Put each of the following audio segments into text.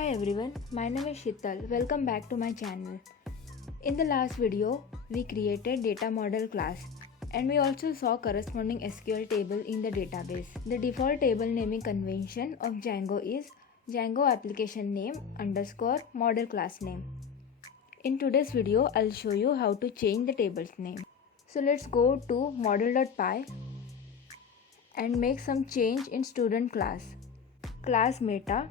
Hi everyone, my name is Shital. Welcome back to my channel. In the last video, we created data model class and we also saw corresponding SQL table in the database. The default table naming convention of Django is Django application name underscore model class name. In today's video, I'll show you how to change the table's name. So let's go to model.py and make some change in student class. Class meta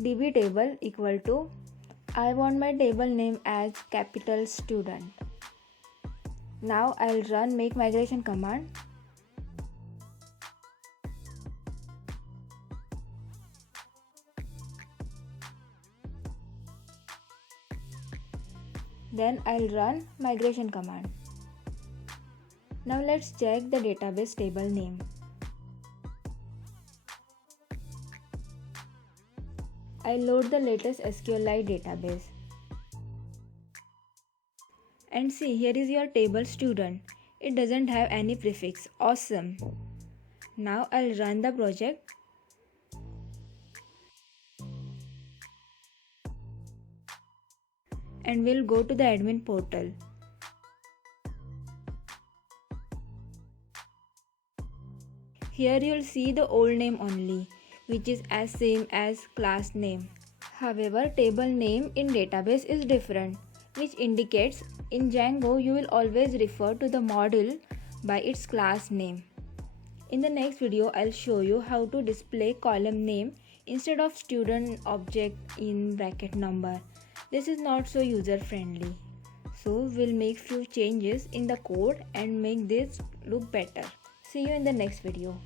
db table equal to I want my table name as capital student. Now I'll run make migration command. Then I'll run migration command. Now let's check the database table name. I'll load the latest SQLite database. And see, here is your table student. It doesn't have any prefix. Awesome. Now I'll run the project. And we'll go to the admin portal. Here you'll see the old name only, which is as same as class name. However, table name in database is different, which indicates in Django you will always refer to the model by its class name. In the next video, I'll show you how to display column name instead of student object in bracket number. This is not so user friendly. So we'll make few changes in the code and make this look better. See you in the next video.